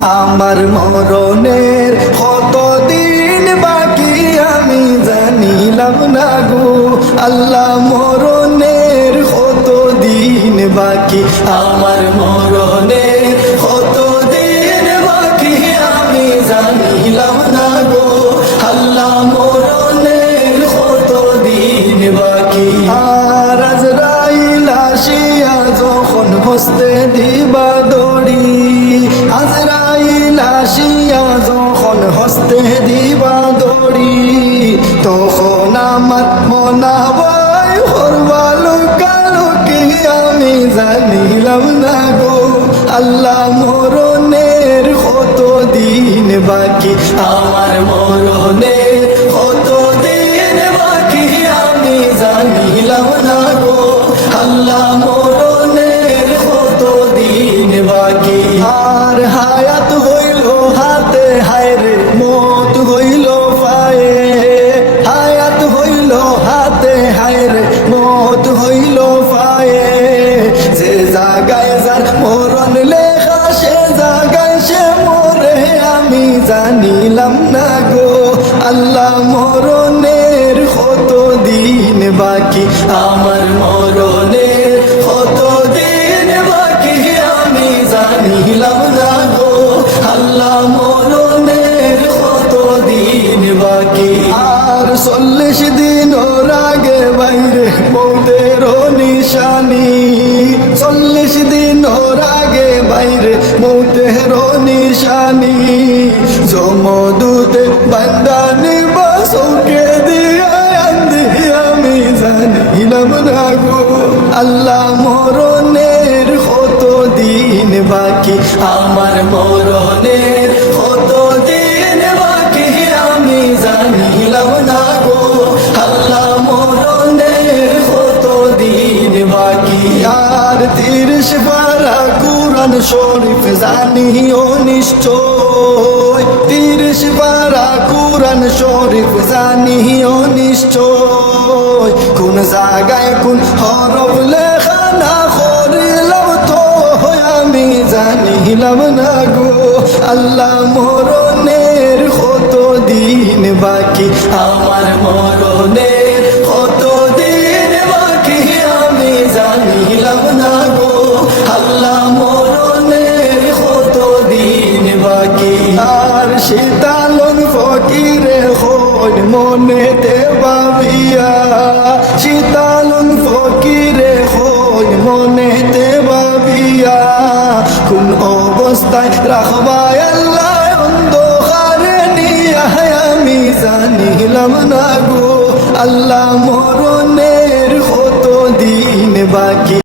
আমার মরণের কতদিন বাকি আমি জানিলাম না গো আল্লাহ, মরণের কতদিন বাকি, আমার মরণের কতদিন বাকি আমি জানিলাম না গো আল্লাহ, মরণের কতদিন বাকি। আর আজরাইল আসিয়া যখন হস্তে দিবা দড়ি, আজরাইল আসিয়া যখন হস্তে দিবা দড়ি, তখন আমার মনাবাই হরবালো কালো কি আমি জানিলাম না গো আল্লাহ, মরণের কতদিন বাকি, আমার মরণের কতদিন বাকি আমি জানিলাম না গো আল্লাহ, মরণের কতদিন বাকি। আর হায়াত হইল হাতে হায়রে মত হইল পায়ে, হায়াত হইল হাতে হায়রে মত হইল পায়ে, যে জাগায় যার মরণ লেখা সে জাগায় সে মরে আমি জানিলাম না গো আল্লাহ, মরণের কতদিন বাকি, আমার মরণের কতদিন বাকি আমি জানিলাম না গো আল্লাহ, মরণের কতদিন বাকি। আর 40 দিন আগে বাইরে মৌতের নিশানি, 40 দিন আগে বাইরে মৌতের নিশানি, জমদূতে বান্দানি বাসুকে দিয়া আন্দি আমি জানিলাম না গো আল্লাহ, মরণের কতদিন বাকি, আমার মরণের কতদিন বাকি আমি জানিলাম না গো আল্লাহ, মরণের কতদিন বাকি। আর 30 পারা কুরআন শরীফ জানিও নিশ্চয়, 30 পারা কুরআন শরীফ জানিও নিশ্চয়, কোন জায়গায় কোন হরফ লেখা না করিলাম তো আমি জানিলাম না গো আল্লাহ, মরণের কতদিন বাকি, আমার মরণের কতদিন বাকি আমি জানিলাম না গো আল্লাহ, মরণের কতদিন বাকি। আর শীতালন ফকিরে হই মনেতে ভাবিয়া, শীতালন ফকিরে হই মনেতে ভাবিয়া, কোন অবস্থায় রাখবাই আল্লাহ অন্ধকারে নিয়া আমি জানিলাম না গো আল্লাহ, মরণের কতদিন বাকি।